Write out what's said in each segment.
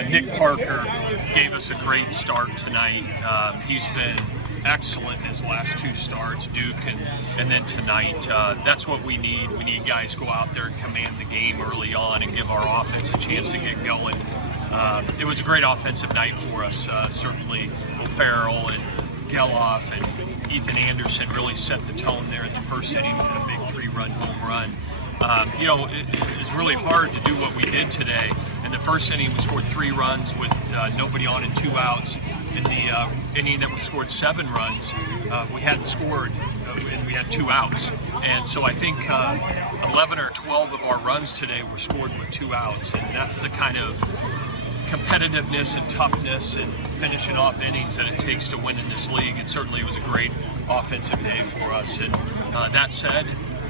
Nick Parker gave us a great start tonight. He's been excellent in his last two starts, Duke and then tonight. That's what we need. We need guys go out there and command the game early on and give our offense a chance to get going. It was a great offensive night for us. Certainly Farrell and Geloff and Ethan Anderson really set the tone there in the first inning with a big 3-run home run. It's really hard to do what we did today. In the first inning, we scored 3 runs with nobody on and 2 outs. In the inning that we scored 7 runs, we hadn't scored and we had 2 outs. And so I think 11 or 12 of our runs today were scored with 2 outs. And that's the kind of competitiveness and toughness and finishing off innings that it takes to win in this league. And certainly it was a great offensive day for us. And that said,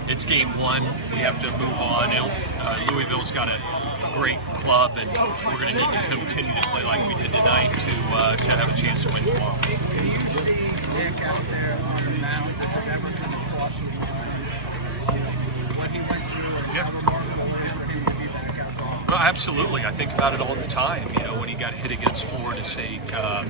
it's game 1. We have to move on. Louisville's got a great club, and we're going to need to continue to play like we did tonight to have a chance to win tomorrow. Nick out there on the mound, if it ever come across you, what he went through, how remarkable it is for him to be back out there. Well, absolutely. I think about it all the time. When he got hit against Florida State, I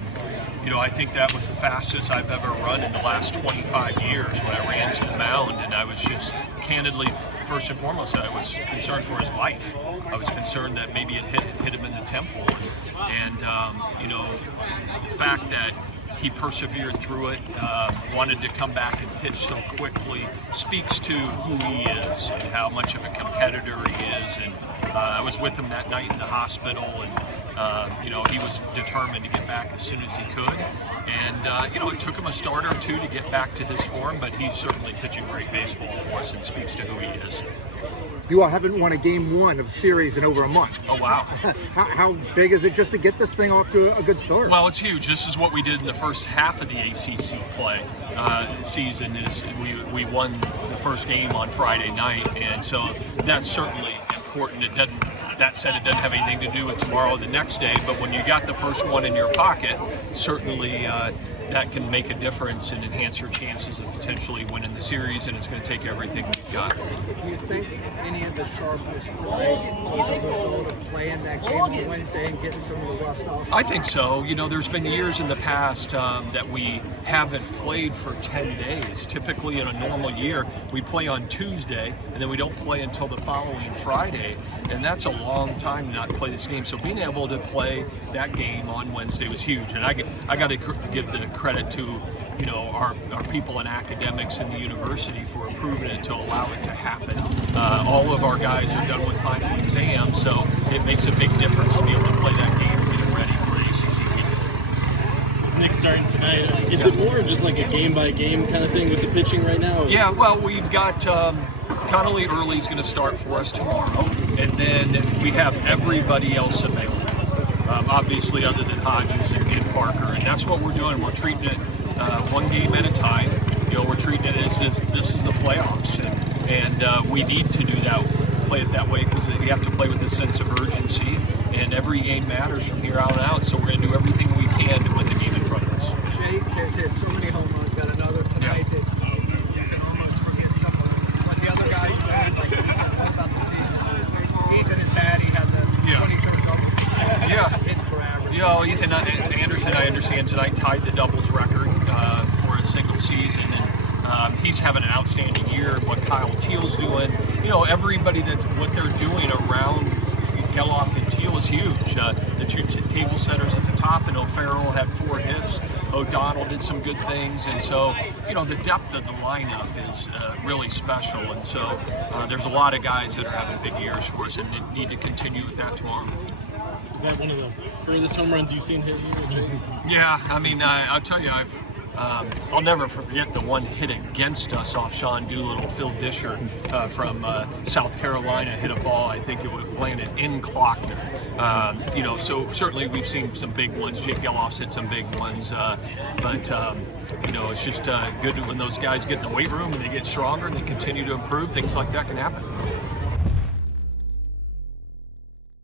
think that was the fastest I've ever run in the last 25 years when I ran to the mound, and I was just candidly, first and foremost, I was concerned for his life. I was concerned that maybe it hit him in the temple, and the fact that he persevered through it, wanted to come back and pitch so quickly, speaks to who he is and how much of a competitor he is. And I was with him that night in the hospital, and he was determined to get back as soon as he could. And it took him a start or 2 to get back to his form, but he's certainly pitching great baseball for us and speaks to who he is. You all haven't won a game 1 of series in over a month. Oh, wow. How big is it just to get this thing off to a good start? Well, it's huge. This is what we did in the first half of the ACC play season. Is we won the first game on Friday night, and so that's certainly important. That said, it doesn't have anything to do with tomorrow or the next day, but when you got the first one in your pocket, certainly that can make a difference and enhance your chances of potentially winning the series, and it's going to take everything we've got. Do you think any of the sharpness play was a result of playing that game on Wednesday and getting some of the rust off? I think so. There's been years in the past that we haven't played for 10 days. Typically in a normal year, we play on Tuesday, and then we don't play until the following Friday, and that's a long time to not play this game. So being able to play that game on Wednesday was huge, and I got to give the credit to our people in academics in the university for approving it to allow it to happen. All of our guys are done with final exams, so it makes a big difference to be able to play that game and get ready for ACC. Nick, starting tonight, is it more just like a game-by-game kind of thing with the pitching right now? Yeah, well, we've got Connolly Early's going to start for us tomorrow, and then we have everybody else available. Obviously, other than Hodges and Parker, and that's what we're doing. We're treating it one game at a time. We're treating it as this is the playoffs, and we need to do that, play it that way, because we have to play with a sense of urgency, and every game matters from here on out. So we're going to do everything we can to win the game in front of us. Jake has hit so many home runs, got another tonight that you can almost forget some of what the other guys had, like about the season. Ethan has had, he has a 23rd double. Ethan Anderson, I understand tonight, tied the doubles record for a single season, and he's having an outstanding year. What Kyle Teal's doing, everybody what they're doing around Geloff and Teal is huge. The 2 table setters at the top, and O'Farrell had 4 hits. O'Donnell did some good things, and so the depth of the lineup is really special, and so there's a lot of guys that are having big years for us, and they need to continue with that tomorrow. Is that one of the furthest home runs you've seen hit you, Chase? Yeah, I'll tell you, I'll never forget the one hit against us off Sean Doolittle. Phil Disher from South Carolina hit a ball. I think it would have landed in Clockner. So certainly we've seen some big ones. Jake Geloff's hit some big ones, but it's just good when those guys get in the weight room and they get stronger and they continue to improve. Things like that can happen.